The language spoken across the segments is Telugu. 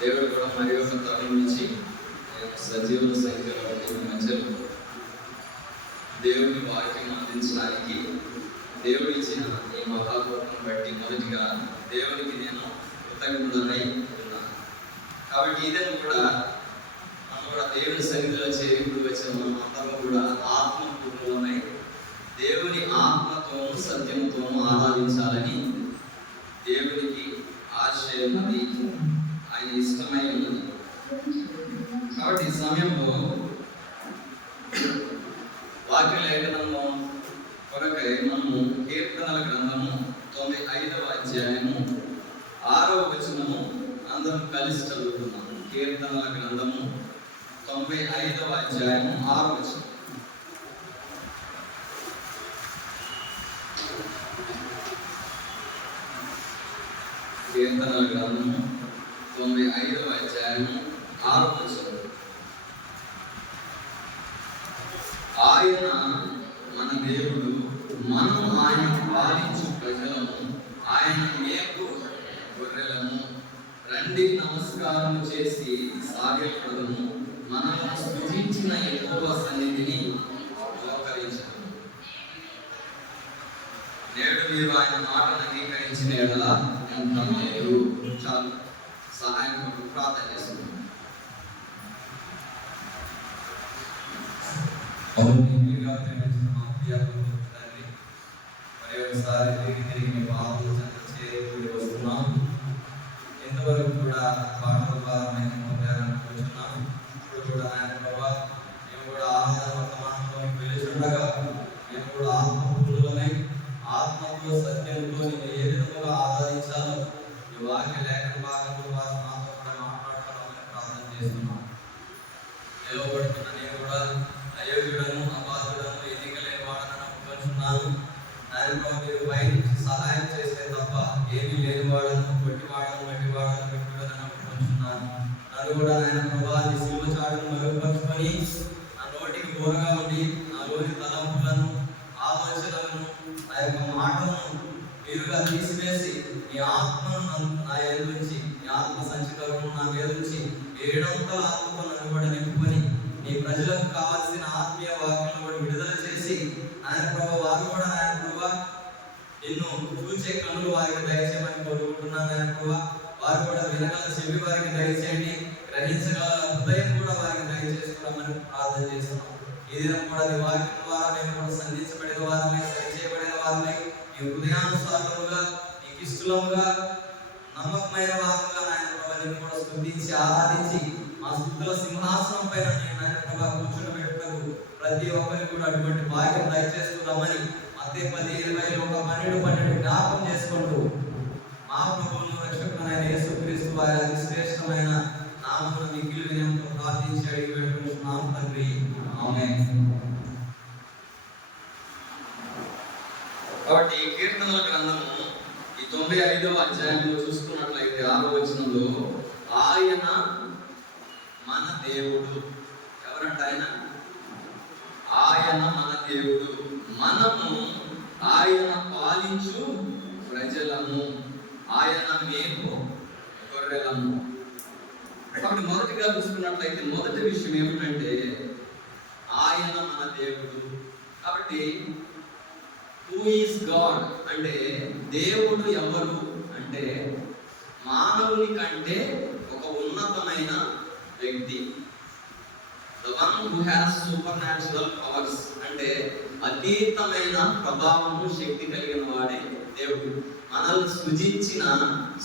దేవుడు కూడా మరి ఒక తరుణం నుంచి సజీవుల సంఖ్యలో మధ్యలో దేవుని వాక్యం అందించడానికి దేవుడు ఇచ్చిన ఈ మహాభాగ్యం బట్టి మొదటిగా దేవునికి నేను కృతజ్ఞుడనై ఉన్నాను. కాబట్టి ఇదని కూడా మనం కూడా దేవుని సన్నిధిలో చేరి వచ్చిన మనం అందరం కూడా ఆత్మపూర్ణమై దేవుని ఆత్మతోనూ సత్యంతోనూ ఆరాధించాలని దేవునికి ఆశయం అది ఆయన ఇష్టమై ఉన్నది. కాబట్టి ఈ సమయంలో వాక్య లేఖనంలో కొరకై మనము కీర్తనల గ్రంథము 95వ అధ్యాయము 6వ వచనము అందరం కలిసి చదువుతున్నాము. కీర్తనల గ్రంథము 95వ అధ్యాయము 6వ వచనం. కీర్తనల గ్రంథము 95వ అధ్యాయము 6వ వచనం. ఆయన మన దేవుడు, మనం ఆయన పాలించు ప్రజలము, ఆయన మేపు గొర్రెలము. రండి నమస్కారం చేసి సాగిలపడము, మనము స్తుతించిన యెహోవా సన్నిధిని మోకరించము. నేడు మీరు ఆయన మాటను అంగీకరించిన ఎడల ఎంత మేలు. చాలు, సహాయం కొరకు ప్రార్థన చేసుకుంటాం. మరి ఒకసారి తిరిగి బాబు చేరి వస్తున్నాం. ఇంతవరకు కూడా పాటల భారమైన కూర్చున్నాం. ఇప్పుడు కూడా ఆయన ప్రభావ మేము కూడా ఆరాధన వర్తమానంలో వెలుచుండగా మేము కూడా ఆత్మపూర్ణులమై ఆత్మతో సత్యంతో నేను ఏ విధంగా ఆరాధించాలో ఈ వాక్య లేఖన భాగంలో వారు మాతో కూడా మాట్లాడుకోవాలని ప్రార్థన చేస్తున్నాం. నిలవబడుతున్న నేను కూడా అయోగ్యుడను, అబాధుడను, ఎన్నికలేని వాడనని అనుకుంటున్నాను. ఆయన మీరు పైనుంచి సహాయం చేస్తే తప్ప ఏమీ లేని వాడను, కొట్టివాడను, పెట్టుడని అనుకుంటున్నాను. నన్ను కూడా ఆయన ప్రభావాన్ని శిలువ చాటును మరుగుపరుచుకొని నా నోటికి దూరంగా ఉండి నాలోని తలంపులను, ఆలోచనలను, నా యొక్క మాటలను మీరుగా తీసివేసి మీ ఆత్మను నా ఎదురించి, మీ ఆత్మ సంచితలను నా మీద నుంచి ఏడంతల ఆత్మతో నన్ను కూడా నింపుకొని నీ ప్రజలకు కావాల్సిన ఆత్మీయ వాక్యం కూడా విడుదల చేసి ఆయన ప్రభావ వారు కూడా ఆయన ప్రభావ నిన్ను చూచే కన్నులు వారికి దయచేయమని కోరుకుంటున్నాను. ఆయన ప్రభావ వారు కూడా వినగల చెవి వారికి దయచేయండి, గ్రహించగల హృదయం కూడా వారికి దయచేసుకోవమని ప్రార్థన చేస్తున్నాం. ఈ దినం కూడా నీ వాక్యం ద్వారా మేము కూడా సంధించబడిన వారమై, సరిచేయబడిన వారమై, ఈ హృదయానుసారముగా, నీకు ఇష్టముగా, నమ్మకమైన వారంగా ఆయన ప్రభావ నిన్ను కూడా స్తుతించి ఆరాధించి ఆ స్తుతుల సింహాసనం పైన నేను ఆయన ప్రభావ కూర్చోబెట్టుటకు ప్రతి ఒక్కరికి కూడా అటువంటి భాగ్యం దయచేస్తున్నామని అదే 10-20 ఒక 12 జ్ఞాపకం చేసుకుంటూ మా ప్రభువును రక్షకుడైన యేసుక్రీస్తు వారి అతి శ్రేష్టమైన నామమున మిక్కిలి వినయంతో ప్రార్థించి అడిగి పెట్టుకుంటున్నాం తండ్రి, ఆమేన్. కాబట్టి కీర్తనల గ్రంథము ఈ 95వ అధ్యాయంలో చూసుకున్నట్లయితే 6వ వచనంలో ఆయన మన దేవుడు. ఎవరంట ఆయన? ఆయన మన దేవుడు, మనము ఆయన పాలించు ప్రజలము, ఆయన మేపు గొర్రెలము. కాబట్టి మొదటిగా చూసుకున్నట్లయితే మొదటి విషయం ఏమిటంటే ఆయన మన దేవుడు. కాబట్టి హూ ఈస్ గాడ్ అంటే దేవుడు ఎవరు అంటే మానవుని కంటే ఒక ఉన్నతమైన వ్యక్తి. The one who has supernatural powers అంటే అతీతమైన ప్రభావము, శక్తి కలిగిన వాడే దేవుడు. మనల్ని సృజించిన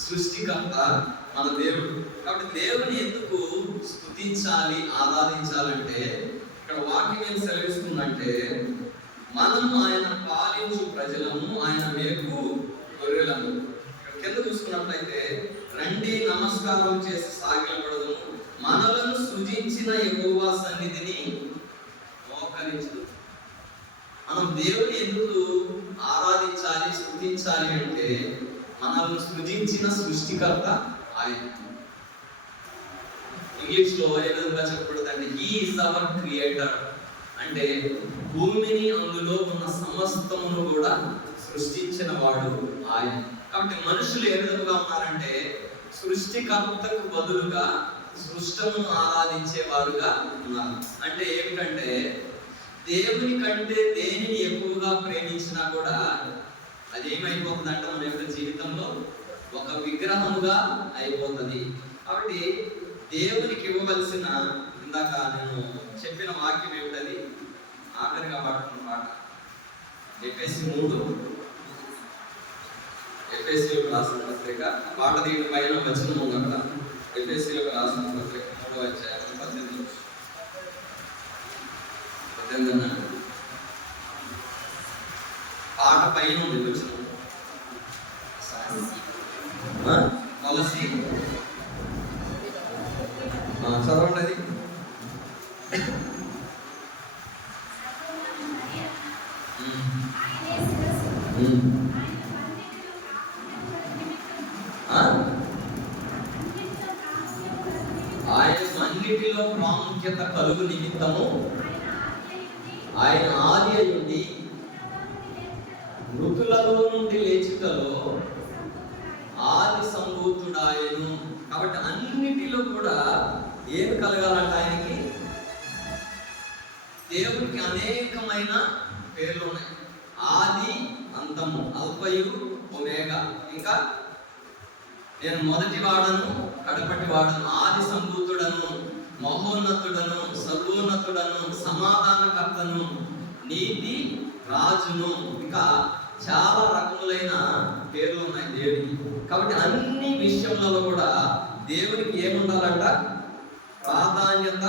సృష్టికర్త మన దేవుడు. కాబట్టి దేవుని ఎందుకు స్తుతించాలి, ఆరాధించాలంటే ఇక్కడ వాక్యం ఏం సెలవిస్తుందంటే మనము ఆయన పాలించు ప్రజలము, ఆయన మేపు గొర్రెలము. ఇక్కడ కింద చూసుకున్నట్లయితే రండి నమస్కారం చేసి సాగిలపడదుము, మనలను సృజించిన యెహోవా సన్నిధిని మోకరించు. మనం దేవుని ఎందుకు ఆరాధించాలి, స్తుతించాలి అంటే మనల్ని సృజించిన సృష్టికర్త ఆయన. ఇంగ్లీష్ లో ఏ విధంగా చెప్పబడుతుందంటే హీ ఈజ్ అవర్ క్రియేటర్ అంటే భూమిని అందులో ఉన్న సమస్తమును కూడా సృష్టించిన వాడు ఆయన. కాబట్టి మనుషులు ఏ విధంగా ఉన్నారంటే సృష్టికర్తకు బదులుగా సృష్టమును ఆరాధించేవారుగా ఉన్నారు. అంటే ఏమిటంటే దేవుని కంటే దేనిని ఎక్కువగా ప్రేమించినా కూడా అది ఏమైపోతుందంటే మన యొక్క జీవితంలో ఒక విగ్రహముగా అయిపోతుంది. కాబట్టి దేవునికి ఇవ్వవలసిన, ఇందాక నేను చెప్పిన వాక్యం ఏమిటది, ఆఖరిగా పాడుతున్న పాట ఎఫెసీయులకు రాసిన పత్రిక, పాట దీని పైన వచనం ఉంది అక్కడ. ఎఫెసీయులకు రాసిన పత్రిక 3వ అధ్యాయం 18 పాట పైన ఉంది వచనం. కలిసి చదవండి అది. ఆయన అన్నిటిలో ప్రాముఖ్యత కలుగు నిమిత్తము ఆయన ఆది అయ్యుండి మృతులలో నుండి లేచుటలో ఆది సంభూతుడాయను. కాబట్టి అన్నిటిలో కూడా ఏమి కలగాలంట ఆయనకి? దేవునికి అనేకమైన పేర్లు ఉన్నాయి. ఆది, అంతము, అల్ఫయు, ఒమేగా. ఇంకా నేను మొదటి వాడను, కడపటి వాడను, ఆది సంభూతుడను, మహోన్నతుడను, సర్వోన్నతుడను, సమాధానకర్తను, నీతి రాజును. ఇంకా చాలా రకములైన పేర్లు ఉన్నాయి దేవుడికి. కాబట్టి అన్ని విషయంలో కూడా దేవునికి ఏముండాలంట? ప్రాధాన్యత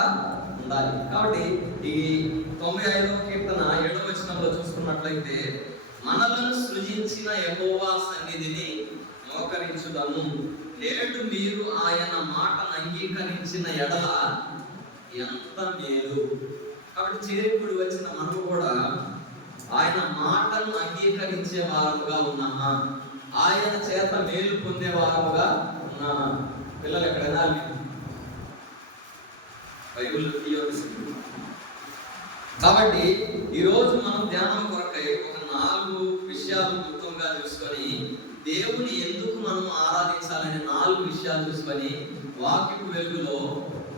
ఉండాలి. కాబట్టి ఈ 95వ కీర్తన 7వ వచనంలో చూసుకున్నట్లయితే, మనలను సృజించిన యెహోవా సన్నిధిని మోకరించుదము, నేడు మీరు ఆయన మాటను అంగీకరించిన ఎడల ఎంత మేలు. కాబట్టి చేరుకుడు వచ్చిన మనము కూడా ఆయన మాటను అంగీకరించే వారముగా ఉన్నామా? ఆయన చేత మేలు పొందే వారముగా ఉన్నామా? పిల్లలు ఎక్కడైనా బైబిల్ తీయవలసింది. కాబట్టి ఈరోజు మనం ధ్యానం కొరకై ఒక 4 విషయాలు క్లుప్తంగా చూసుకొని, దేవుని ఎందుకు మనం ఆరాధించాలనే 4 విషయాలు చూసుకొని, వాక్యపు వెలుగులో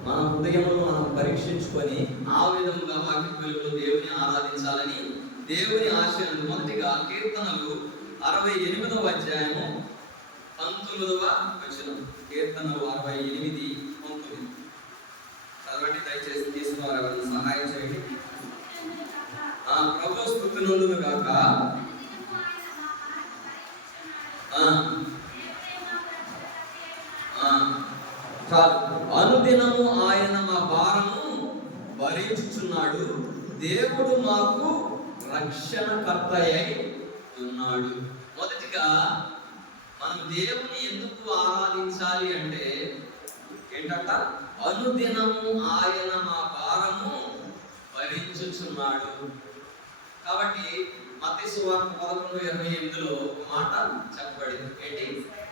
మన హృదయంలో మనం పరీక్షించుకొని ఆ విధంగా వాక్యపు వెలుగులో దేవుని ఆరాధించాలని దేవుని ఆశయం. మొదటిగా కీర్తనలు 68వ అధ్యాయము 19వ వచనం. కీర్తనలు 68, 19 చదవండి దయచేసి. తీసుకున్నారు ఎవరైనా సహాయం చేయండి. ప్రభు స్తుతి నొందును గాక. చాలు. అనుదినము ఆయన మా భారము భరించుచున్నాడు, దేవుడు మాకు రక్షణకర్త అయి ఉన్నాడు. మొదటిగా మనం దేవుని ఎందుకు ఆరాధించాలి అంటే ఏంటంట? అనుదినము ఆయన మా భారము భరించుచున్నాడు. కాబట్టి మత్తయి సువార్త 11:28లో మాట చెప్పబడింది. ఏంటి?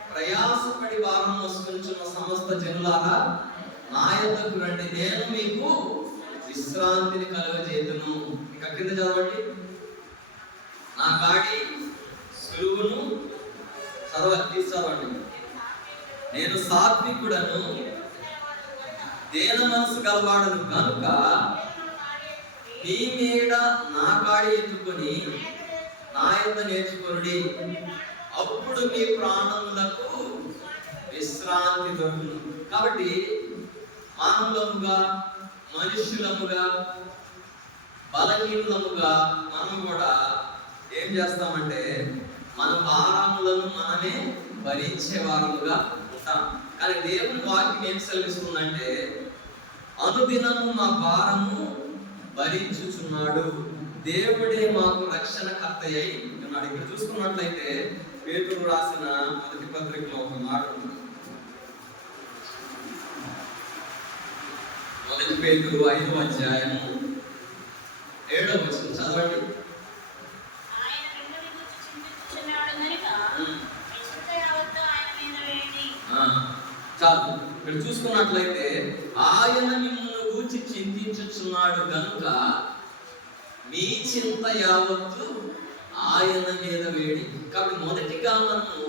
ప్రయాసపడి భారం మోసుకొనుచున్న సమస్త జనులారా నా యొద్దకు రండి, నేను మీకు విశ్రాంతిని కలుగజేయుదును. ఇంకా కింద చదవండి. నా కాడి సులువును, చదవండి. నేను సాత్వికుడను, దేన మనసు గలవాడను కనుక మీ మీద నా కాడి ఎత్తుకొని నా యొద్ద నేర్చుకొనుడి, అప్పుడు మీ ప్రాణములకు విశ్రాంతి దొరుకును. కాబట్టి మానవులముగా, మనుష్యులముగా, బలహీనులముగా మనం కూడా ఏం చేస్తామంటే మన భారములను మనమే భరించే వారముగా ఉంటాం. కానీ దేవుని వాక్యం ఏం సెలవిస్తుందంటే అనుదినము మా భారము భరించుచున్నాడు, దేవుడే మాకు రక్షణకర్త అయి ఉన్నాడు. ఇక్కడ చూసుకున్నట్లయితే పేతురు రాసిన మొదటి పత్రికలో ఒక మాట ఉంది. మొదటి పేతురు 5వ అధ్యాయము 7వ వచనం చదవండి. చాలు. ఇక్కడ చూసుకున్నట్లయితే ఆయన మిమ్మల్ని గూర్చి చింతించుచున్నాడు గనుక మీ చింత యావత్తు ఆయన మీద వేడి. కాబట్టి మొదటిగా మనము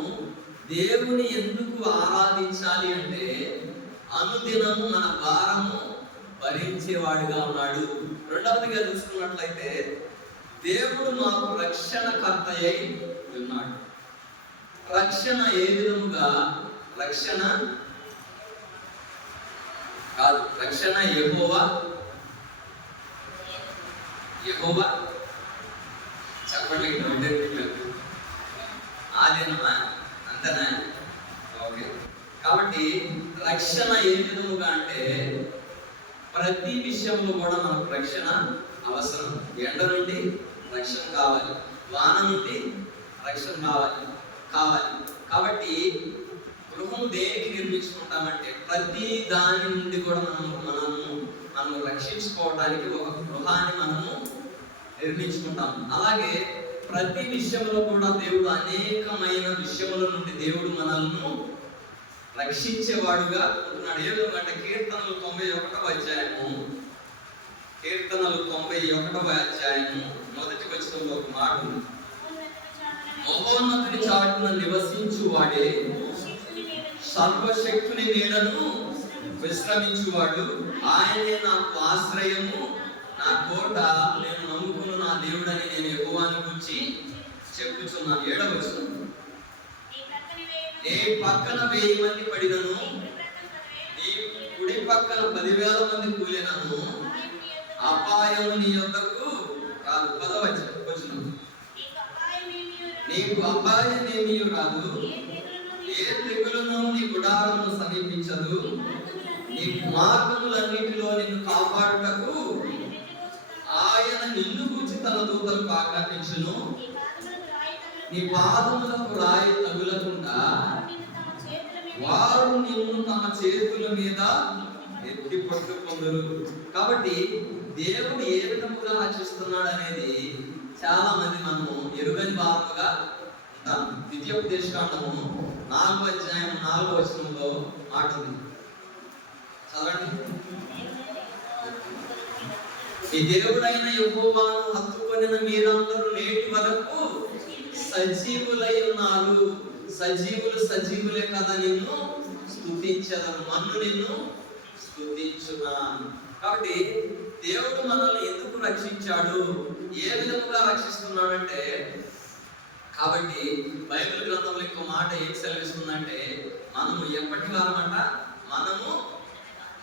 దేవుని ఎందుకు ఆరాధించాలి అంటే అనుదినము మన భారము భరించేవాడుగా ఉన్నాడు. రెండవదిగా చూసుకున్నట్లయితే దేవుడు మాకు రక్షణకర్త అయి ఉన్నాడు. రక్షణ ఏ విధముగా? రక్షణ కాదు, రక్షణ యెహోవా చెప్పండి. ఆదేనమా? అంతేనా? ఓకే. కాబట్టి రక్షణ ఏ విధముగా అంటే ప్రతి విషయంలో కూడా మనకు రక్షణ అవసరం. ఎండ నుండి రక్షణ కావాలి, వాన నుండి రక్షణ కావాలి. కాబట్టి గృహం దేనికి నిర్మించుకుంటామంటే ప్రతి దాని నుండి కూడా మనము రక్షించుకోవడానికి ఒక గృహాన్ని మనము నిర్మించుకుంటాం. అలాగే ప్రతి విషయంలో కూడా దేవుడు అనేకమైన విషయముల నుండి దేవుడు మనల్ని రక్షించేవాడుగా ఉంటున్నాడు. ఏ విధంగా అంటే కీర్తనలు 91వ అధ్యాయము మొదటి వచనంలో ఒక మాట ఉంది. మహోన్నతుని చాటున నివసించువాడే సర్వశక్తుని నీడను విశ్రమించువాడు. ఆయనే నాకు ఆశ్రయము, నా కోట, నేను నమ్ముకున్న నా దేవుడని నేను యెహోవాను గురించి చెప్పుచున్నాను. 7వ వచనం, నీ పక్కన 1000 మంది పడినను, నీ కుడి పక్కన 10,000 మంది కూలినను, అపాయము నీ యొద్దకు రాదు. 10వ వచనం, నీకు అపాయమేమీ రాదు, ఏ తెగులును నీ గుడారమును సమీపించదు, నీ మార్గములన్నిటిలో నిన్ను కాపాడుటకు ఆయన నిన్ను గురించి తన దూతలకు ఆజ్ఞాపించును, నీ పాదములకు రాయి తగులకుండా వారు నిన్ను తమ చేతుల మీద ఎత్తి పట్టుకొందురు. కాబట్టి దేవుడు ఏ విధముగా రక్షిస్తున్నాడు అనేది చాలా మంది మనము ఎరుగని భావముగా ఉంటాం. ద్వితీయోపదేశకాండము 4వ అధ్యాయం 4వ వచనంలో మాట ఉంది, చదవండి. ఈ దేవుడైన యెహోవాను హత్తుకొనిన మీరందరూ నేటి వరకు సజీవులై ఉన్నారు. సజీవులే కదా నిన్ను స్తుతించదను, మన్ను నిన్ను స్తుతించునా. కాబట్టి దేవుడు మనల్ని ఎందుకు రక్షించాడు, ఏ విధముగా రక్షిస్తున్నాడంటే, కాబట్టి బైబిల్ గ్రంథంలో ఇంకో మాట ఏం సెలవిస్తుందంటే మనము ఎప్పటి వారమంట? మనము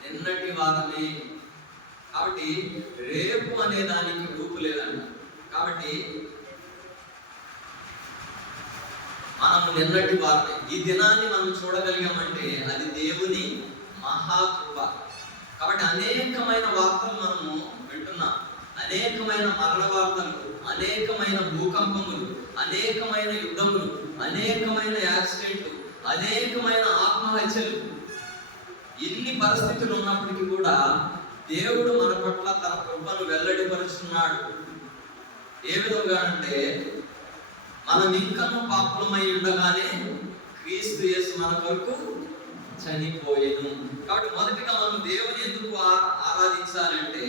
నిన్నటి వారమే. కాబట్టి రేపు అనే దానికి రూపు లేదంట. కాబట్టి మనము నిన్నటి వారమే. ఈ దినాన్ని మనం చూడగలిగామంటే అది దేవుని మహాకృప. కాబట్టి అనేకమైన వార్తలు మనము వింటున్నాం, అనేకమైన మరణ వార్తలు, అనేకమైన భూకంపములు, అనేకమైన యుద్ధములు, అనేకమైన యాక్సిడెంట్లు, అనేకమైన ఆత్మహత్యలు. ఇన్ని పరిస్థితులు ఉన్నప్పటికీ కూడా దేవుడు మన పట్ల తన కృపను వెల్లడిపరుచున్నాడు. ఏ విధంగా అంటే మనం ఇంకనూ పాపులమై ఉండగానే క్రీస్తు యేసు మన కొరకు చనిపోయేను. కాబట్టి మొదటిగా మనం దేవుని ఎందుకు ఆరాధించాలంటే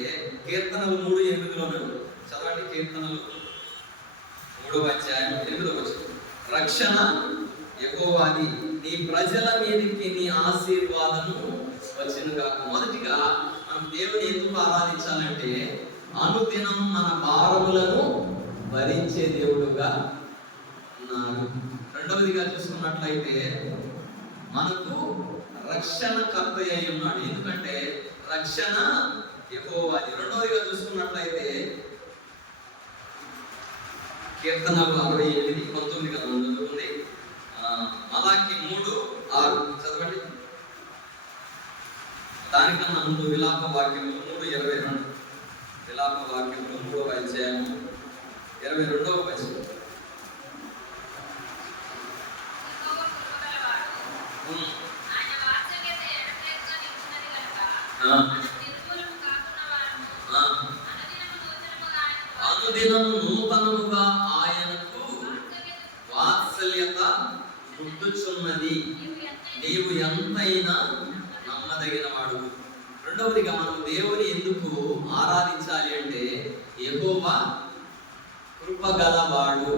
కీర్తనలు 3:8లోనే చదవండి. కీర్తనలు 3వ అధ్యాయం 8వ వచనం, రక్షణ యెహోవాది, నీ ప్రజల మీదకి నీ ఆశీర్వాదము వచ్చెను గాక. మొదటిగా మనం దేవుని ఎందుకు ఆరాధించాలంటే అనుదినం మన భారములను భరించే దేవుడుగా ఉన్నాడు. రెండవదిగా చూసుకున్నట్లయితే మనకు రక్షణకర్త అయి ఉన్నాడు. ఎందుకంటే రక్షణ యెహోవాది. రెండవదిగా చూసుకున్నట్లయితే కీర్తనలు 68:19 కదా చదువుతుంది. మలాకి 3:6 చదవండి. దానికన్నా ముందు విలాప వాక్యములు 3:22, విలాప వాక్యములు 3వ అధ్యాయము 22వ వచనం, అనుదినము నూతనముగా ఆయనకు వాత్సల్యత పుట్టుచున్నది, నీవు ఎంతైనా నమ్మదగిన వాడు. రెండవదిగా మనం దేవుని ఎందుకు ఆరాధించాలి అంటే యెహోవా కృపగలవాడు.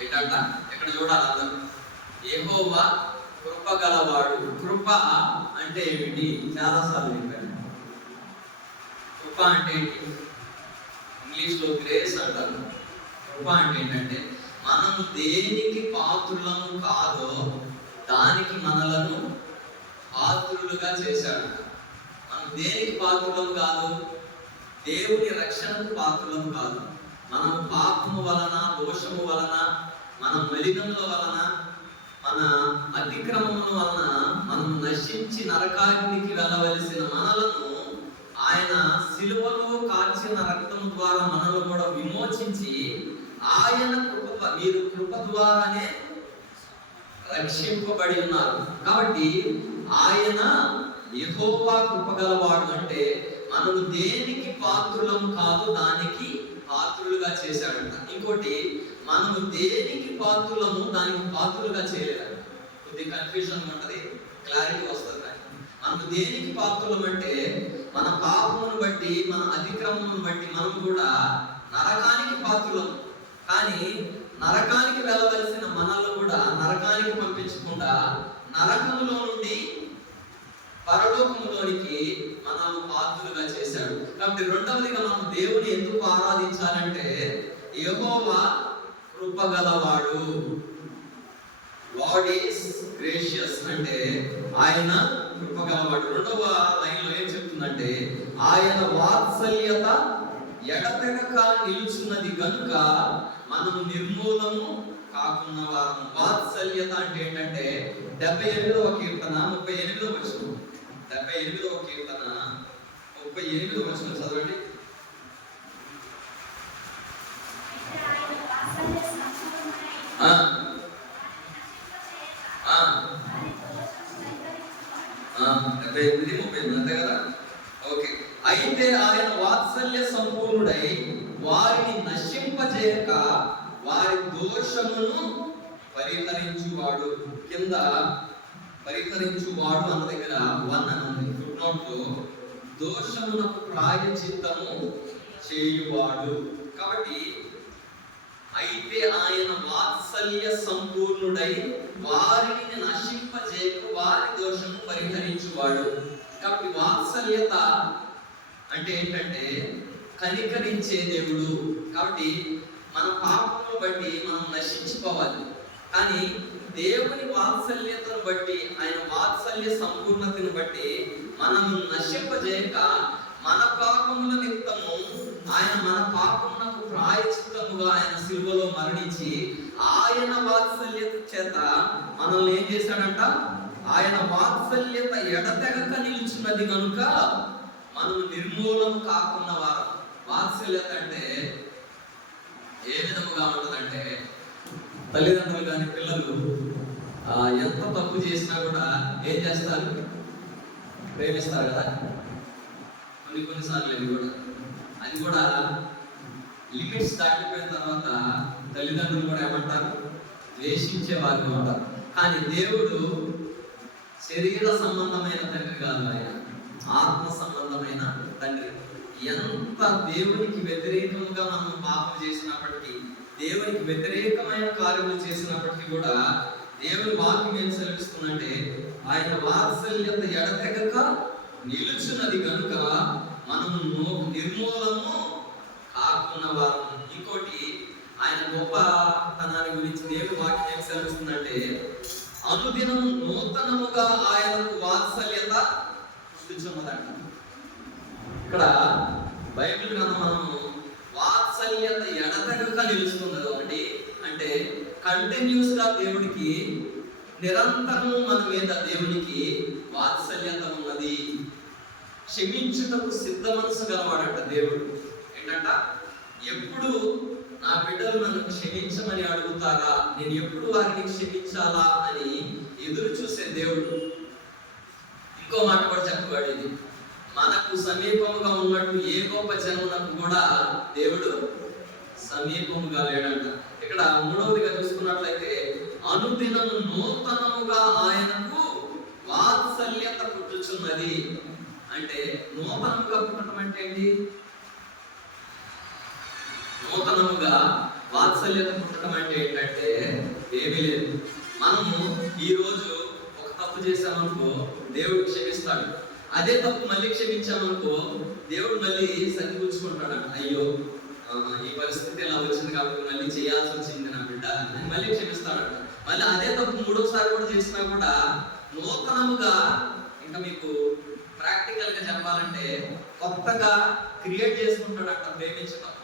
ఏంటంట? ఎక్కడ చూడాలి అందరూ? యెహోవా కృప గలవాడు. కృప అంటే ఏమిటి? చాలాసార్లు చెప్పాను. కృప అంటే ఏంటి? ఇంగ్లీష్లో గ్రేస్ అంటారు. కృప అంటే ఏంటంటే మనం దేనికి పాత్రులను కాదో దానికి మనలను పాత్రులుగా చేశాడు. మనం దేనికి పాత్రులం కాదు? దేవుని రక్షణకు పాత్రులం కాదు. మనం పాపము వలన, దోషము వలన, మన మలినముల వలన, మన అతిక్రమముల వలన మనం నశించి నరకాగ్నికి వెళ్ళవలసిన మనలను ఆయన సిలువలో కాల్చిన రక్తం ద్వారా మనల్ని కూడా విమోచించి ఆయన కృప, మీరు కృప ద్వారానే రక్షింపబడి ఉన్నారు. కాబట్టి ఆయన యెహోవా కృపగలవాడు అంటే మనము దేనికి పాత్రులము కాదు దానికి పాత్రులుగా చేశాడంట. ఇంకోటి, మనము దేనికి పాత్రులము దానికి పాత్రులుగా చేయలేదంట. కొద్దిగా కన్ఫ్యూజన్ ఉంటది, క్లారిటీ వస్తుంది. మనము దేనికి పాత్రులం అంటే మన పాపమును బట్టి, మన అతిక్రమమును బట్టి మనం కూడా నరకానికి పాత్రులం. కానీ నరకానికి వెళ్ళవలసిన మనల్ని కూడా నరకానికి పంపించకుండా నరకములో నుండి పరలోకములోనికి మనల్ని పాత్రులుగా చేశాడు. కాబట్టి రెండవదిగా మనం దేవుని ఎందుకు ఆరాధించాలంటే యెహోవా కృపగలవాడు. గాడ్ ఈస్ గ్రేషియస్ అంటే ఆయన కృపగలవాడు. రెండవ లైన్లో ఏం చెప్తుందంటే ఆయన వాత్సల్యత ఎడతెగక నిలుచున్నది గనుక మనము నిర్మూలము కాకున్న వారము. వాత్సల్యత అంటే ఏంటంటే 78వ కీర్తన 38వ వచనం. 78వ కీర్తన 38వ వచనం చదవండి. అంతే కదా? ఓకే. అయితే ఆయన వాత్సల్య సంపూర్ణుడై వారిని నశింపజేయక వారి దోషమును పరిహరించువాడు. కింద పరిహరించువాడు అన్న దగ్గర 1 అని ఉంది. ఫుట్నోట్లో దోషమునకు ప్రాయశ్చిత్తము చేయువాడు. కాబట్టి అయితే ఆయన వాత్సల్య సంపూర్ణుడై వారిని నశింపజేయక వారి దోషము పరిహరించువాడు. కాబట్టి వాత్సల్యత అంటే ఏంటంటే కనికరించే దేవుడు. కాబట్టి మన పాపమును బట్టి మనం నశించుకోవాలి. కానీ దేవుని వాత్సల్యతను బట్టి, ఆయన వాత్సల్య సంపూర్ణతను బట్టి మనము నశింపజేయక మన పాపముల నిమిత్తము ఆయన మన పాపమునకు ప్రాయశ్చిత్తముగా ఆయన సిలువలో మరణించి ఆయన వాత్సల్యత చేత మనల్ని ఏం చేశాడంట? ఆయన వాత్సల్యత ఎడతెగక నిలుచున్నది కనుక మనం నిర్మూలం కాకున్న వారు. వాత్సల్యత అంటే ఏ విధముగా ఉంటుందంటే తల్లిదండ్రులు కానీ పిల్లలు ఎంత తప్పు చేసినా కూడా ఏం చేస్తారు? ప్రేమిస్తారు కదా. కొన్నిసార్లు అది కూడా లిమిట్స్ దాటిపోయిన తర్వాత తల్లిదండ్రులు కూడా ఏమంటారు? ద్వేషించే వారు ఉంటారు. కానీ దేవుడు శరీర సంబంధమైన తండ్రి కాదు, ఆయన ఆత్మ సంబంధమైన తండ్రి. ఎంత దేవునికి వ్యతిరేకంగా మనం పాపం చేసినప్పటికీ, దేవునికి వ్యతిరేకమైన కార్యములు చేసినప్పటికీ కూడా దేవుని వాక్యం ఏం సెలవిస్తుందంటే ఆయన వాత్సల్యత ఎడతెగక నిలుచున్నది కనుక మనము నిర్మూలము కాకున్న వారు. ఇంకోటి, ఆయన గొప్పతనాన్ని గురించి దేవుని వాక్యం ఏం సెలవిస్తుందంటే అనుదినం నూతనముగా ఆయనకు వాత్సల్యత పుట్టుచున్నదంట. ఇక్కడ బైబిల్ గ్రంథం మనము వాత్సల్యత ఎడతెగక నిలుస్తున్నది ఒకటి అంటే కంటిన్యూస్ గా దేవుడికి నిరంతరము మన మీద దేవునికి వాత్సల్యత ఉన్నది. క్షమించుటకు సిద్ధ మనసు గలవాడంట దేవుడు. ఏంటంట? ఎప్పుడు నా బిడ్డలు నన్ను క్షమించమని అడుగుతారా, నేను ఎప్పుడు వారిని క్షమించాలా అని ఎదురు చూసే దేవుడు. ఇంకో మాట కూడా చెప్పబడి, ఇది మనకు సమీపముగా ఉన్నట్టు ఏ గొప్ప జనమునకు కూడా దేవుడు సమీపముగా లేడంట. ఇక్కడ మూడవదిగా చూసుకున్నట్లయితే అనుదినము నూతనముగా ఆయనకు వాత్సల్యత పుట్టుచున్నది. అంటే నూతనముగా పుట్టడం అంటే ఏంటి? నూతనముగా వాత్సల్యత పుట్టడం అంటే ఏంటంటే ఏమీ లేదు. మనము ఈ రోజు ఒక తప్పు చేశామనుకో దేవుడు క్షమిస్తాడు. అదే తప్పు మళ్ళీ క్షమించామనుకో దేవుడు మళ్ళీ సరిపుచ్చుకుంటాడు. అయ్యో ఈ పరిస్థితి ఇలా వచ్చింది కాబట్టి మళ్ళీ చేయాల్సి వచ్చింది నా బిడ్డ అని మళ్ళీ క్షమిస్తాడు. మళ్ళీ అదే తప్పు మూడోసారి కూడా చేసినా కూడా నూతనముగా, ఇంకా మీకు ప్రాక్టికల్ గా చెప్పాలంటే కొత్తగా క్రియేట్ చేసుకుంటాడంట ప్రేమించడం.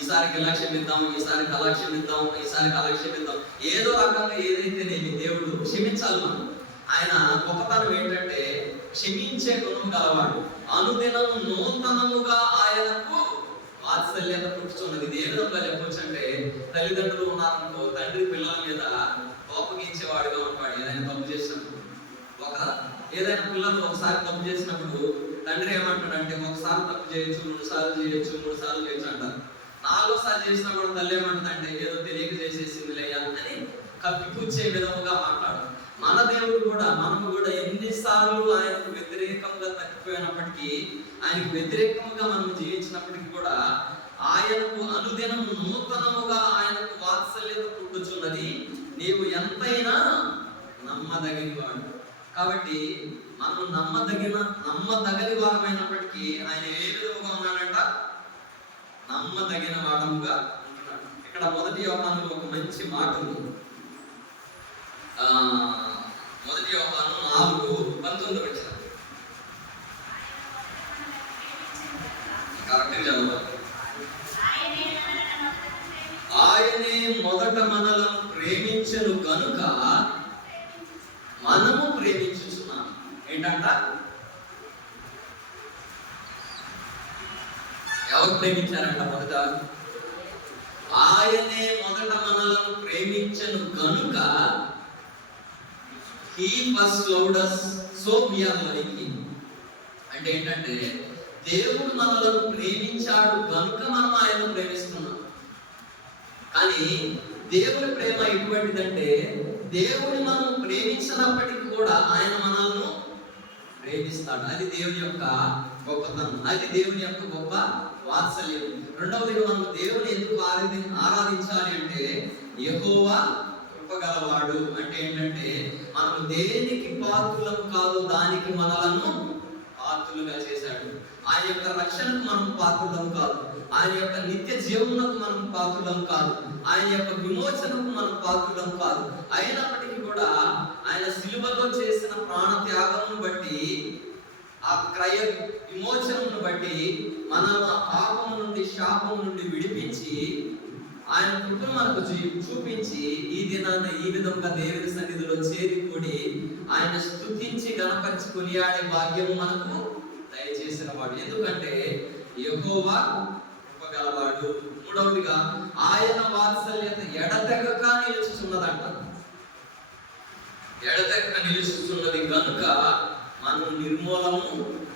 ఈసారికి ఇలా క్షమిద్దాం, ఈసారికి అలా క్షమిద్దాం, ఈసారికి అలా క్షమిద్దాం, ఏదో రకంగా ఏదైతేనేమి దేవుడు క్షమించాలి. మనం ఆయన గొప్పతనం ఏంటంటే క్షమించే గుణం గలవాడు. అనుదినం నూతనముగా ఆయనకు వాత్సల్యత పుట్టుచున్నది. ఇది ఏ విధంగా చెప్పొచ్చు అంటే, తల్లిదండ్రులు ఉన్నారనుకో, తండ్రి పిల్లల మీద కోపగించేవాడుగా ఉంటాడు. ఏదైనా తప్పు చేసినప్పుడు ఏదైనా పిల్లలు ఒకసారి తప్పు చేసినప్పుడు తండ్రి ఏమంటాడంటే, ఒకసారి తప్పు చేయొచ్చు, 2 సార్లు చేయొచ్చు, 3 సార్లు చేయొచ్చు అంటారు. 4వ సారి చేసినా కూడా తల్లి ఏమంటుందంటే, ఏదో తెలియక చేసేసిందిలేయా అని కప్పిపుచ్చే విధముగా మాట్లాడు. మన దేవుడు కూడా, మనము కూడా ఎన్నిసార్లు ఆయనకు వ్యతిరేకంగా తప్పిపోయినప్పటికీ, ఆయనకు వ్యతిరేకంగా మనం జీవించినప్పటికీ కూడా ఆయనకు అనుదినం నూతనముగా ఆయనకు వాత్సల్యత పుట్టుచున్నది. నీవు ఎంతైనా నమ్మదగిన వాడు. కాబట్టి మనం నమ్మదగిన వారమైనప్పటికీ ఆయన ఏ విధముగా ఉన్నాడంట? నమ్మదగిన వాడముగా ఉంటున్నాడు. ఇక్కడ 1 యోహానులో ఒక మంచి మాట ఉంది. 1 యోహాను 4:19 వచ్చిన కరెక్ట్గా చదవాలి. ఆయనే మొదట మనలను ప్రేమించెను కనుక మనము ప్రేమించుచున్నాం. ఏంటంట? ఎవరు ప్రేమించారంట? మొదట ఆయనే మొదట మనలను ప్రేమించెను కనుక he first loved us, so we are loving him. అంటే ఏంటంటే, దేవుడు మనలను ప్రేమించాడు కనుక మనం ఆయనను ప్రేమిస్తున్నాం. కానీ దేవుని ప్రేమ ఎటువంటిదంటే, దేవుని మనం ప్రేమించినప్పటికీ కూడా ఆయన మనల్ని ప్రేమిస్తాడు. అది దేవుని యొక్క గొప్పతనం, అది దేవుని యొక్క గొప్ప వాత్సల్యం. రెండవదిగా మనం దేవుని ఎందుకు ఆరాధించాలి అంటే, యెహోవా కృపగలవాడు. అంటే ఏంటంటే, మనం దేనికి పాత్రులం కాదు దానికి మనలను పాత్రులుగా చేశాడు. ఆయన యొక్క రక్షణకు మనం పాత్రులం కాదు, ఆయన యొక్క నిత్య జీవనకు మనం పాత్రులం కాదు, ఆయన యొక్క విమోచనకు మనం పాత్రులం కాదు. అయినప్పటికీ కూడా ఆయన సిలువలో చేసిన ప్రాణ త్యాగమును బట్టి, ఆ క్రయ విమోచనను బట్టి మనల్ని పాపం నుండి, శాపం నుండి విడిపించి ఆయన కృపను మనకు చూపించి ఈ దినాన్ని ఈ విధంగా దేవుని సన్నిధిలో చేరికూడి ఆయన స్తుతించి గణపరిచి కొనియాడే భాగ్యం మనకు దయచేసిన వాడు. ఎందుకంటే యెహోవా కృపగలవాడు. మూడవదిగా ఆయన వాత్సల్యత ఎడతెగక నిలుచుచున్నదంట. ఎడతెగక నిలుచుచున్నది కనుక మనం నిర్మూలము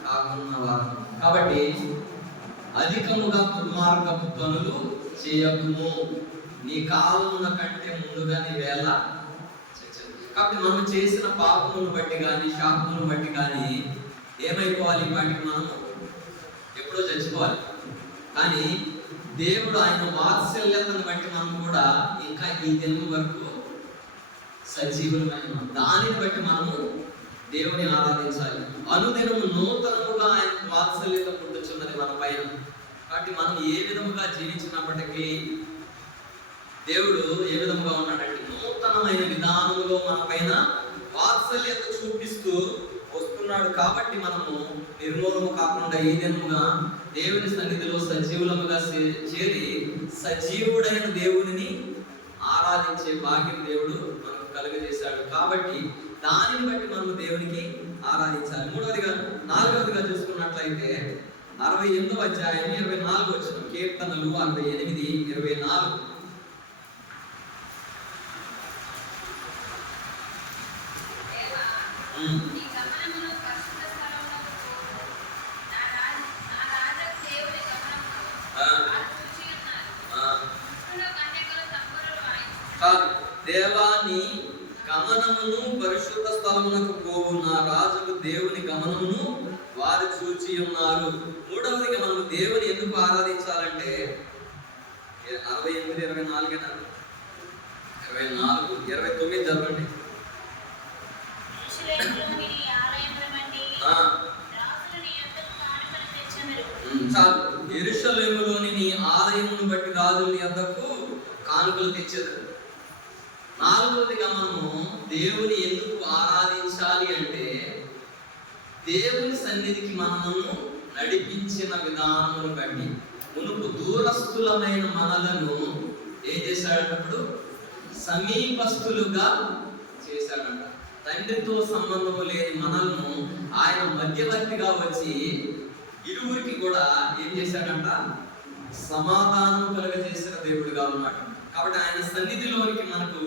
కాకున్నవారు. కాబట్టి అధికముగా దుర్మార్గపు పనులు చేయకుము, నీ కాలమున కంటే ముందుగా నీ వేళ. కాబట్టి మనం చేసిన పాపమును బట్టి కానీ, శాపమును బట్టి కానీ ఏమైపోవాలి? వాటికి మనం ఎప్పుడో చచ్చిపోవాలి. కానీ దేవుడు ఆయన వాత్సల్యతను బట్టి మనం కూడా ఇంకా ఈ దినం వరకు సజీవులమైన, దానిని బట్టి మనము దేవుని ఆరాధించాలి. అనుదినము నూతనముగా ఆయన వాత్సల్యత పుట్టుచున్నది మన పైన. కాబట్టి మనం ఏ విధముగా జీవించినప్పటికీ దేవుడు ఏ విధముగా ఉన్నాడంటే, నూతనమైన విధానములో మన పైన వాత్సల్యత చూపిస్తూ వస్తున్నాడు. కాబట్టి మనము నిర్మూలము కాకుండా ఈ దినముగా దేవుని సన్నిధిలో సజీవులముగా చేరి సజీవుడైన దేవుడిని ఆరాధించే భాగ్యం దేవుడు మనకు కలుగజేశాడు. కాబట్టి దానిని బట్టి మనము దేవునికి ఆరాధించాలి. నాలుగవదిగా చూసుకున్నట్లయితే 68వ అధ్యాయం 24వ వచనం, కీర్తనలు 68:24. దేవాని గమనమును పరిశుద్ధ స్థలమునకు పోవు నా రాజుకు దేవుని గమనమును వారు చూచి ఉన్నారు. మూడవదిగా మనం దేవుని ఎందుకు ఆరాధించాలంటే 68:24 24, 29 చదవండి. చాలు. యెరూషలేములోని నీ ఆలయమును బట్టి రాజులు నీ వద్దకు కానుకలు తెచ్చేదారు. 4వదిగా మనము దేవుని ఎందుకు ఆరాధించాలి అంటే, దేవుని సన్నిధికి మనము నడిపించిన విధానమును బట్టి మునుపు దూరస్తులమైన మనలను ఏం చేశాడప్పుడు సమీపస్తులుగా చేశాడంట. తండ్రితో సంబంధము లేని మనల్ని ఆయన మధ్యవర్తిగా వచ్చి ఇరువురికి కూడా ఏం చేశాడంట, సమాధానం కలుగజేసిన దేవుడిగా ఉన్నాడు. కాబట్టి ఆయన సన్నిధిలోనికి మనకు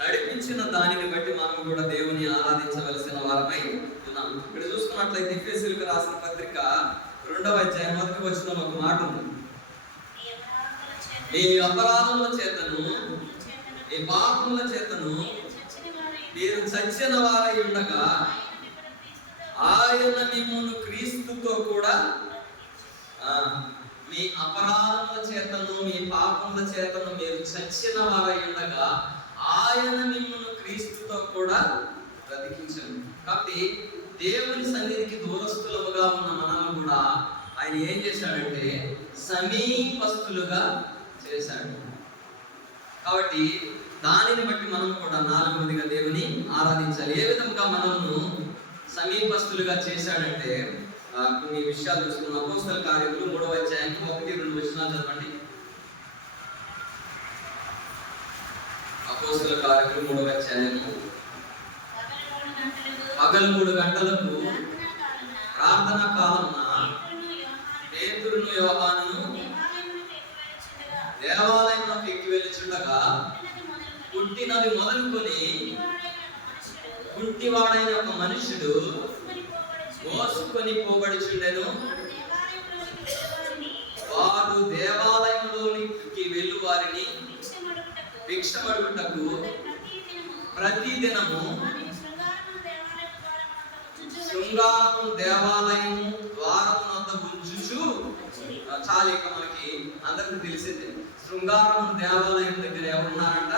నడిపించిన దానిని బట్టి మనం కూడా దేవుని ఆరాధించవలసిన వారమై ఉన్నాం. ఇక్కడ చూసుకున్నట్లయితే ఎఫెసీయులకు రాసిన పత్రిక 2వ అధ్యాయం 1వ వచనంలో ఒక మాట ఉంది. మీ అపరాధముల చేతను మీ పాపముల చేతను మీరు చచ్చిన వారై ఉండగా ఆయన మిమ్మును క్రీస్తుతో కూడా మీ అపరాధముల చేతను మీ పాపముల చేతను మీరు చచ్చిన వారై ఉండగా ఆయన మిమ్మును క్రీస్తుతో కూడా బ్రతికించను. కాబట్టి దేవుని సన్నిధికి దూరస్తులుగా ఉన్న మనల్ని కూడా ఆయన ఏం చేశాడంటే సమీపస్తులుగా చేశాడు. కాబట్టి దానిని బట్టి మనం కూడా 4వదిగా దేవుని ఆరాధించాలి. ఏ విధంగా మనల్ని సమీపస్తులుగా చేశాడంటే కొన్ని విషయాలు చూసుకున్న అపోస్తల కార్యములు 3వ అధ్యాయం 1-2 వచనాలు చదవండి. అపోస్తల కార్యములు 3వ అధ్యాయము పగలు 3 గంటలకు ప్రార్థనా కాలమున పేతురును యోహానును దేవాలయంలోకి ఎక్కి వెళ్ళుచుండగా పుట్టినది మొదలుకొని కుంటివాడైన ఒక మనుషుడు మోసుకొని పోబడుచుండెను. వాడు దేవాలయంలోనికి వెళ్ళు వారిని భిక్షమడుటకు ప్రతి దినము శృంగారము దేవాలయం ద్వారము వద్ద ఉంచుచు. చాలా ఇక మనకి అందరికి తెలిసింది, శృంగారం దేవాలయం దగ్గర ఎవరున్నారంట,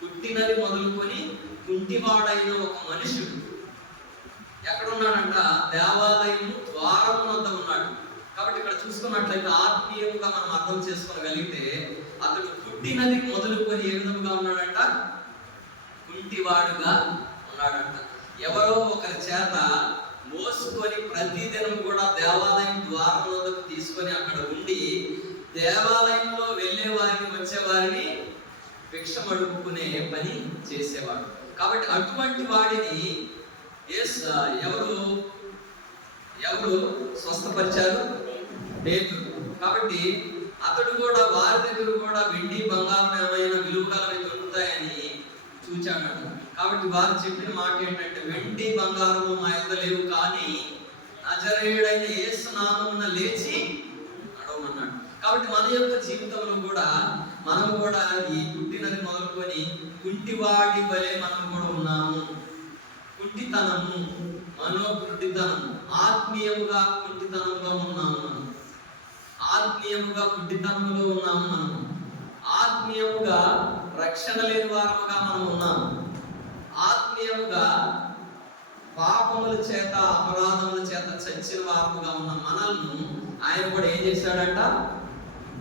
పుట్టినది మొదలుకొని కుంటివాడైన ఒక మనుషుడు ఎక్కడ ఉన్నాడంట, దేవాలయం ద్వారం వద్ద ఉన్నాడు. కాబట్టి ఇక్కడ చూసుకున్నట్లయితే ఆత్మీయంగా మనం అర్థం చేసుకోగలిగితే అతడు పుట్టినది మొదలుకొని ఏ విధంగా ఉన్నాడంట, కుంటివాడుగా ఉన్నాడంట. ఎవరో ఒకరి చేత మోసుకొని ప్రతిదినం కూడా దేవాలయం ద్వారం వద్దకు తీసుకొని అక్కడ ఉండి దేవాలయంలో వెళ్ళే వారిని వచ్చే వారిని భిక్షం అడుక్కునే పని చేసేవాడు. కాబట్టి అటువంటి వాడిని ఎవరు స్వస్థపరిచారు? పేతురు. కాబట్టి అతడు కూడా వారి దగ్గర కూడా వెండి బంగారం ఏమైనా విలువకలవి దొరుకుతాయని చూచాడు. కాబట్టి వారు చెప్పిన మాట ఏంటంటే, వెండి బంగారము మా యొక్క లేవు, కానీ నజరేయుడైన యేసు నామమున లేచి నడవమన్నాడు. కాబట్టి మన యొక్క జీవితంలో కూడా మనం కూడా ఈ పుట్టినది మొదలుకొని కుంటివాడి వలె మనం కూడా ఉన్నాము. కుంటితనము, మనోకుంటితనము, ఆత్మీయముగా కుంటితనంలో ఉన్నాము మనం. ఆత్మీయముగా కుంటితనంలో ఉన్నాము మనం. ఆత్మీయముగా రక్షణ లేని వారముగా మనం ఉన్నాము. ఆత్మీయముగా పాపముల చేత అపరాధముల చేత చచ్చిన వారముగా ఉన్న మనల్ని ఆయన కూడా ఏం చేశాడంట,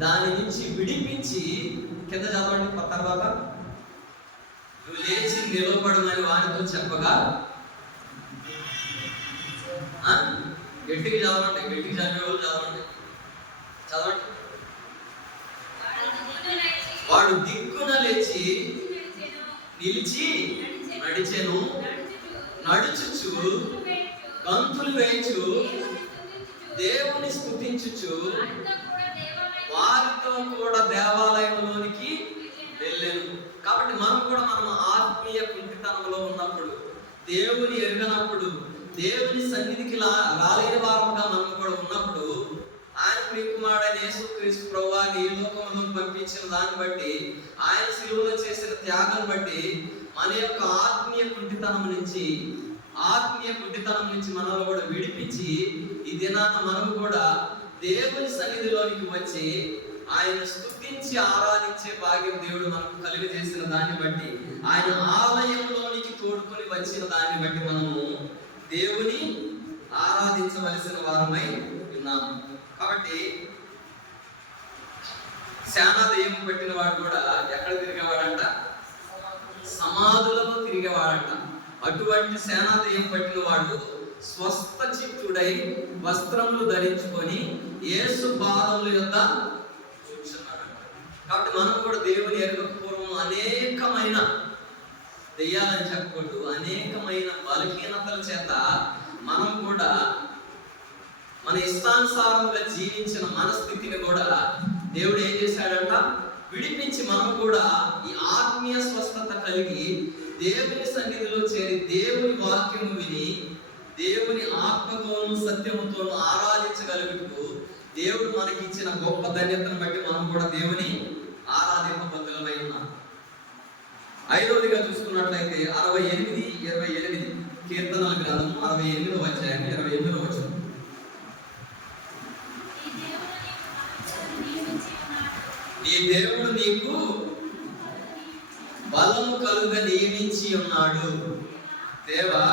దాని నుంచి విడిపించి, కింద చదవండి తర్వాత, నువ్వు లేచి నిలబడమని వారితో చెప్పగా, గట్టికి చదవండి, గట్టికి చదివేవాళ్ళు చదవండి, చదవండి. వాడు దిక్కున లేచి నిలిచి నడిచెను, నడుచుచు గంతులు వేయచు దేవుని స్తుతించుచు వారితో కూడా దేవాలయంలోనికి వెళ్ళాను. కాబట్టి మనం కూడా ఆత్మీయ కుంటితనంలో ఉన్నప్పుడు, దేవుని ఎరగనప్పుడు, దేవుని సన్నిధికి రాలేని వారముగా మనం కూడా ఉన్నప్పుడు, ఆయన ప్రియకుమారుడైన యేసుక్రీస్తు ప్రభువుని ఈ లోకంలోకి పంపించిన దాన్ని బట్టి, ఆయన శిలువలో చేసిన త్యాగం బట్టి మన యొక్క ఆత్మీయ కుంటితనం నుంచి మనల్ని కూడా విడిపించి ఈ దినాన మనం కూడా దేవుని సన్నిధిలోనికి వచ్చి ఆయన స్తుతి స్తుతించి ఆరాధించే భాగ్యం దేవుడు మనకు కలిగజేసిన దాన్ని బట్టి, ఆయన ఆలయంలోనికి తోడుకొని వచ్చిన దాన్ని బట్టి మనము దేవుని ఆరాధించవలసిన వారమై ఉన్నాము. కాబట్టి శానా దెయ్యం పట్టిన వాడు కూడా ఎక్కడ తిరిగేవాడంట? సమాధులలో తిరిగేవాడంట. అటువంటి సేనా దెయ్యం పట్టిన వాడు స్వస్థ చిత్తుడై వస్త్రములు ధరించుకొని యేసు పాదముల యొద్ద కూర్చున్నాడు. కాబట్టి మనం కూడా దేవుని ఎరుగక పూర్వం అనేకమైన దెయ్యాలని చెప్పకూడదు, అనేకమైన బలహీనతల చేత మనం కూడా మన ఇష్టానుసారంగా జీవించిన మనస్థితిని కూడా దేవుడు ఏం చేశాడంట? విడిపించి మనం కూడా ఈ ఆత్మీయ స్వస్థత కలిగి దేవుని సన్నిధిలో చేరి దేవుని వాక్యము విని దేవుని ఆత్మతోను సత్యముతోను ఆరాధించగలుగుతూ దేవుడు మనకి ఇచ్చిన గొప్ప ధన్యతను బట్టి మనం కూడా దేవుని ఆరాధింపబద్ధులమై ఉన్నాం. ఐదవదిగా చూసుకున్నట్లయితే 68:28 కీర్తనల గ్రంథము 68వ అధ్యాయం 28వ వచనం. నీ దేవుడు నీకు బలము కలుగ నియమించి ఉన్నాడు. దేవా,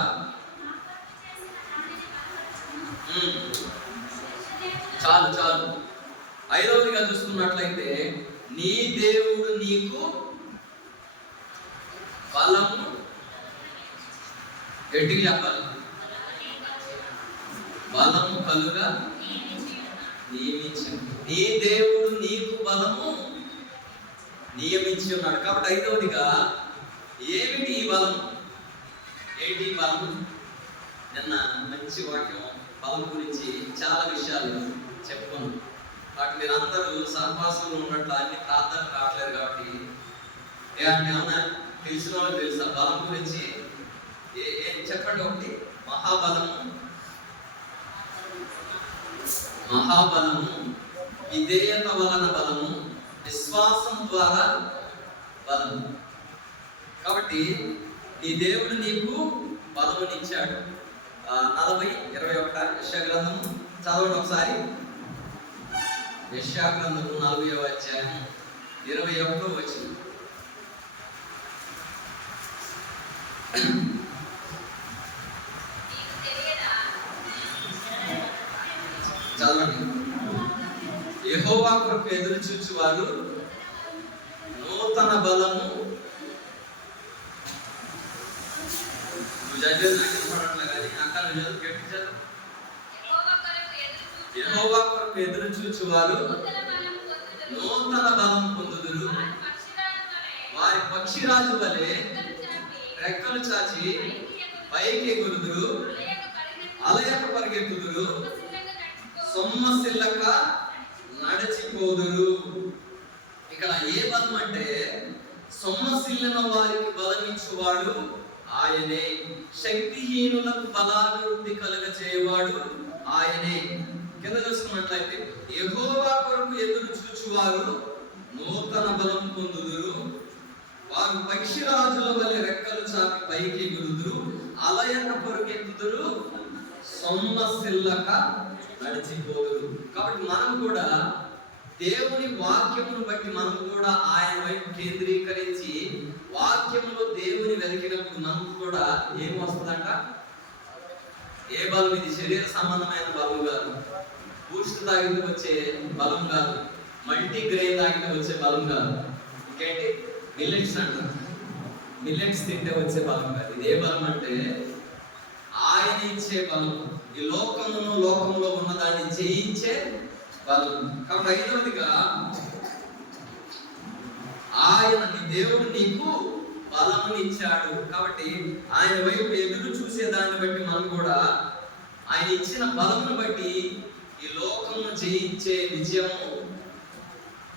చాలు చాలు. ఐదవదిగా చూసుకున్నట్లయితే నీ దేవుడు నీకు బలము, గట్టిగా చెప్పాలి, బలము కలుగా నియమించి. నీ దేవుడు నీకు బలము నియమించి ఉన్నాడు. కాబట్టి ఐదవదిగా ఏమిటి ఈ బలం? ఏంటి బలం? నిన్న మంచి వాక్యం బలం గురించి చాలా విషయాలు చెప్పుకున్నాం. కాబట్టి మీరు అందరూ సహవాసంలో ఉన్నట్లు అన్ని ప్రార్థన కావట్లేదు. కాబట్టి ఏమన్నా తెలిసిన వాళ్ళు తెలుసా బలం గురించి? చెప్పండి ఒకటి. మహాబలము, మహాబలము, విధేయత వలన బలము, విశ్వాసం ద్వారా బలము. కాబట్టి నీ దేవుడు నీకు బలమునిచ్చాడు. 40:21 యెషయా గ్రంథము చదవండి ఒకసారి. యెషయా గ్రంథము 40వ అధ్యాయం 21వ వచనం. చదవండి. యెహోవా కొరకు ఎదురు చూచువారు నూతన బలము. యెహోవా కొరకు ఎదురు చూచువారు నూతన బలం పొందుదురు. వారి పక్షిరాజు వలె రెక్కలు చాచి పైకి ఎగురుదురు, అలయక పరిగెత్తుదురు, సొమ్మసిల్లక నడిచిపోదురు. ఇక్కడ ఏ బలం అంటే సొమ్మసిల్లిన వారికి బలమిచ్చువాడు ఆయనే, శక్తిహీనులకు బలాభివృద్ధి కలుగచేయవాడు ఆయనే. కింద చూసుకున్నట్లయితే యెహోవా కొరకు ఎదురు చూచువారు నూతన బలం పొందుదురు. వారు పక్షిరాజుల వలె రెక్కలు చాపి పైకి ఎగురుదురు, అలయక పరుగెత్తుదురు, సొమ్మసిల్లక నడిచిపోదురు. కాబట్టి మనం కూడా దేవుని వాక్యమును బట్టి మనం కూడా ఆయన వైపు కేంద్రీకరించి వాక్యములో దేవుని వెలికినప్పుడు మనకు కూడా ఏం వస్తుందంట? ఏ బలం ఇది? శరీర సంబంధమైన బలం కాదు, బూస్ట్ తాగితే వచ్చే బలం కాదు, మల్టీగ్రెయిన్ తాగితే వచ్చే బలం కాదు, ఇంకేంటి మిల్లెట్స్ అంటారు, మిల్లెట్స్ తింటే వచ్చే బలం కాదు. ఇది ఏ బలం అంటే ఆయన ఇచ్చే బలం, ఈ లోకంలో ఉన్నదాన్ని జయించే బలం. కాబట్టి ఐదవదిగా ఆయన నీ దేవుడు నీకు బలమునిచ్చాడు. కాబట్టి ఆయన వైపు ఎదురు చూసే దాన్ని బట్టి మనం కూడా ఆయన ఇచ్చిన బలమును బట్టి ఈ లోకమును జయించే విజయము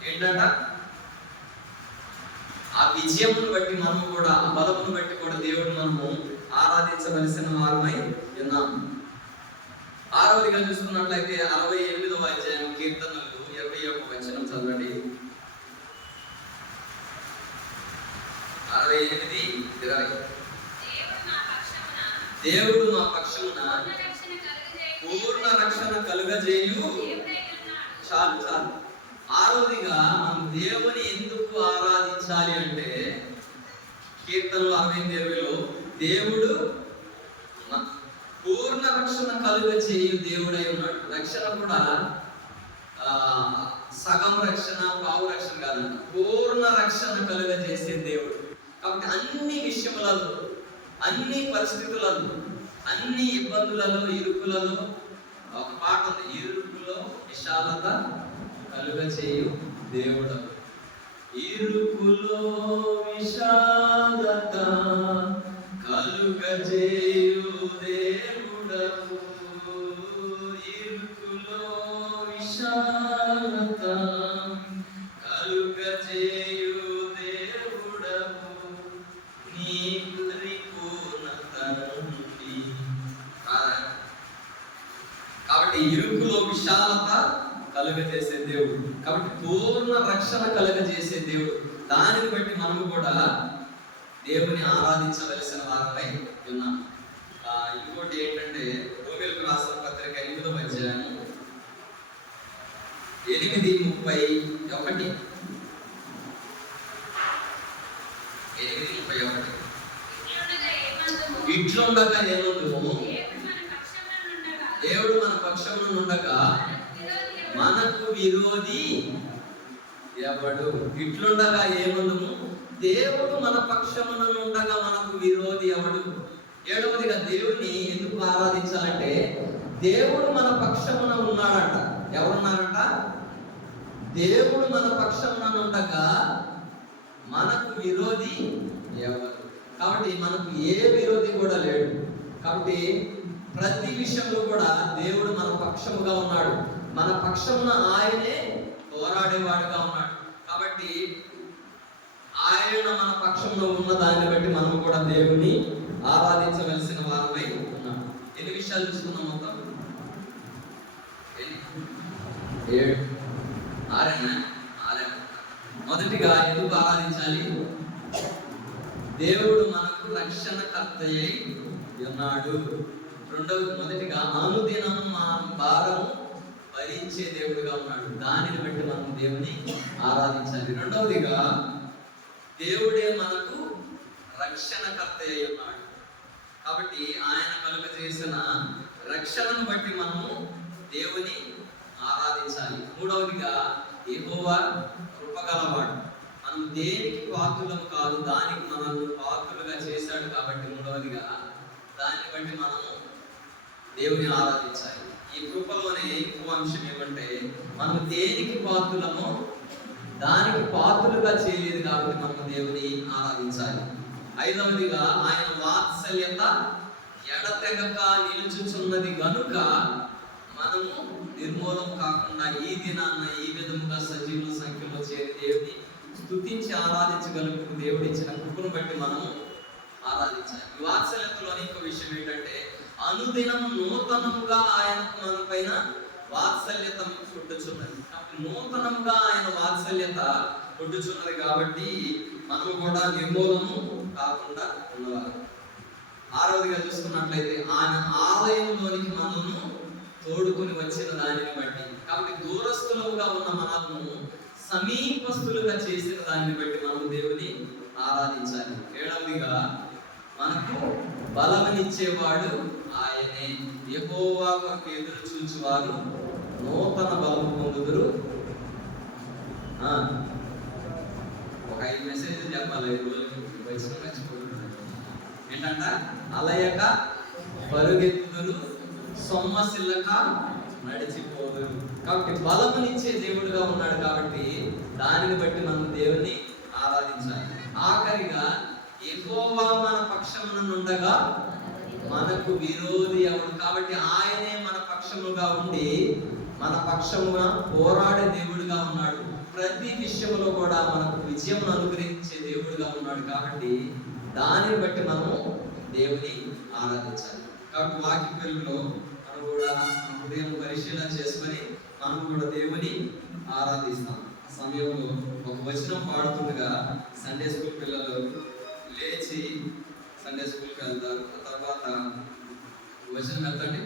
ఏంటంట? ఆ విజయమును బట్టి మనం కూడా, ఆ బలమును బట్టి కూడా దేవుడు మనము ఆరాధించవలసిన వారమై ఉన్నాం. ఆరవదిగా చూసుకున్నట్లయితే 68వ అధ్యాయం కీర్తనలు 21వ వచనం చదవండి. 68:20 దేవుడు నా పక్షమున పూర్ణ రక్షణ కలుగజేయు. చాలు చాలు. ఆరోదిగా మనం దేవుని ఎందుకు ఆరాధించాలి అంటే కీర్తనలు 60:20లో దేవుడు పూర్ణ రక్షణ కలుగ చేయు దేవుడై ఉన్నాడు. రక్షణ కూడా సగం రక్షణ, పావు రక్షణ కాదంట, పూర్ణ రక్షణ కలుగ చేసే దేవుడు. కాబట్టి అన్ని విషయములలో, అన్ని పరిస్థితులలో, అన్ని ఇబ్బందులలో, ఇరుకులలో ఒక పాట ఉంది, ఇరుకులో విశాలత కలుగ చేయు దేవుడు. ఇరుకులో విశాలత కలుగ చేయు దేవుడవు, ఇరుకులో విశాలత కలుగ చేయు దేవుడవు, నీ పరిపూర్ణత నుండి. కాబట్టి ఇరుకులో విశాలత కలుగజేసే దేవుడు, కాబట్టి పూర్ణ రక్షణ కలుగజేసే దేవుడు. దానిని బట్టి మనము కూడా దేవుని ఆరాధించవలసిన వారమై ఉన్నాం. ఇంకోటి ఏంటంటే రోమీయులకు రాసిన పత్రిక 8వ అధ్యాయం 8:31. 8:31 ఇట్లుండగా ఏమందుము, దేవుడు మన పక్షమున ఉండగా మనకు విరోధి ఎవడు? ఇట్లుండగా ఏమందుము, దేవుడు మన పక్షమున ఉండగా మనకు విరోధి ఎవడు? 7వదిగా దేవుడిని ఎందుకు ఆరాధించాలంటే దేవుడు మన పక్షమున ఉన్నాడంట. ఎవరున్నారంట? దేవుడు మన పక్షమున ఉండగా మనకు విరోధి ఎవరు? కాబట్టి మనకు ఏ విరోధి కూడా లేడు. కాబట్టి ప్రతి విషయంలో కూడా దేవుడు మన పక్షముగా ఉన్నాడు. మన పక్షమున ఆయనే పోరాడేవాడుగా ఉన్నాడు. కాబట్టి ఆయన మన పక్షంలో ఉన్న దాన్ని బట్టి మనం కూడా దేవుని ఆరాధించవలసిన వారమై ఉన్నాం. ఎన్ని విషయాలు చూసుకున్నాం మొత్తం? 7. 6. మొదటిగా ఎందుకు ఆరాధించాలి? దేవుడు మనకు రక్షణకర్తయ్యై ఉన్నాడు. మొదటిగా అనుదినం మన భారము భరించే దేవుడిగా ఉన్నాడు. దానిని బట్టి మనం దేవుని ఆరాధించాలి. రెండవదిగా దేవుడే మనకు రక్షణకర్త అయి ఉన్నాడు. కాబట్టి ఆయన కలుగజేసిన రక్షణను బట్టి మనము దేవుని ఆరాధించాలి. మూడవదిగా యెహోవా కృపగలవాడు. మనం దేనికి పాత్రులము కాదు, దానికి మనల్ని పాత్రులుగా చేశాడు. కాబట్టి మూడవదిగా దాన్ని బట్టి మనము దేవుని ఆరాధించాలి. ఈ కృపలోనే ఇంకో అంశం ఏమంటే మనం దేనికి పాత్రులమో దానికి పాత్రులుగా చేయలేదు కాబట్టి మనం దేవుని ఆరాధించాలి. 5వదిగా ఆయన వాత్సల్యత ఎడతెగక నిలుచుచున్నది గనుక మనము నిర్మూలం కాకుండా ఈ దినాన్న ఈ విధముగా సజీవుల సంఖ్యలో చేరి దేవుని స్తుతించి ఆరాధించగలుగుతున్న దేవుడు ఇచ్చిన కృపను బట్టి మనము ఆరాధించాలి. ఈ వాత్సల్యతలోని ఇంకో విషయం ఏంటంటే అనుదినం నూతనముగా ఆయనకు మన పైన వాత్సల్యత పుట్టుచున్నది. కాబట్టి నూతనంగా ఆయన వాత్సల్యత పుట్టుచున్నది కాబట్టి మనము కూడా నిర్మూలము కాకుండా ఉన్నవారు. 6వదిగా చూసుకున్నట్లయితే ఆయన ఆలయంలోనికి మనము తోడుకొని వచ్చిన దానిని బట్టి, కాబట్టి దూరస్థులుగా ఉన్న మనము సమీపస్తులుగా చేసిన దానిని బట్టి మనము దేవుని ఆరాధించాలి. 7వదిగా మనకు బలమనిచ్చేవాడు ఆయనే. యెహోవా కొరకు ఎదురు చూచువారు నూతన బలము పొందుదురు. ఒక 5 మెసేజ్లు చెప్పాలి ఈ రోజుకి, వచ్చిన మర్చిపోతున్నాను. ఏంటంట? అలయక పరుగెత్తుదురు, సొమ్మసిల్లక నడిచిపోదురు. కాబట్టి బలమునిచ్చే దేవుడుగా ఉన్నాడు. కాబట్టి దానిని బట్టి మనం దేవుని ఆరాధించాలి. ఆఖరిగా యెహోవా మన పక్షమున ఉండగా మనకు విరోధి ఎవడు? కాబట్టి ఆయనే మన పక్షముగా ఉండి మన పక్షమున పోరాడే దేవుడిగా ఉన్నాడు. ప్రతి విషయంలో కూడా మనకు విజయం అనుగ్రహించే దేవుడిగా ఉన్నాడు. కాబట్టి దానిని బట్టి మనము దేవుని ఆరాధించాలి. కాబట్టి వాక్య వెలుగులో మనం కూడా హృదయం పరిశీలన చేసుకొని మనం కూడా దేవుని ఆరాధిస్తాం. ఆ సమయంలో ఒక వచనం పాడుతుండగా సండే స్కూల్ పిల్లలు లేచి సండే స్కూల్కి వెళ్తారు. ఆ తర్వాత వచనం ఎత్తండి.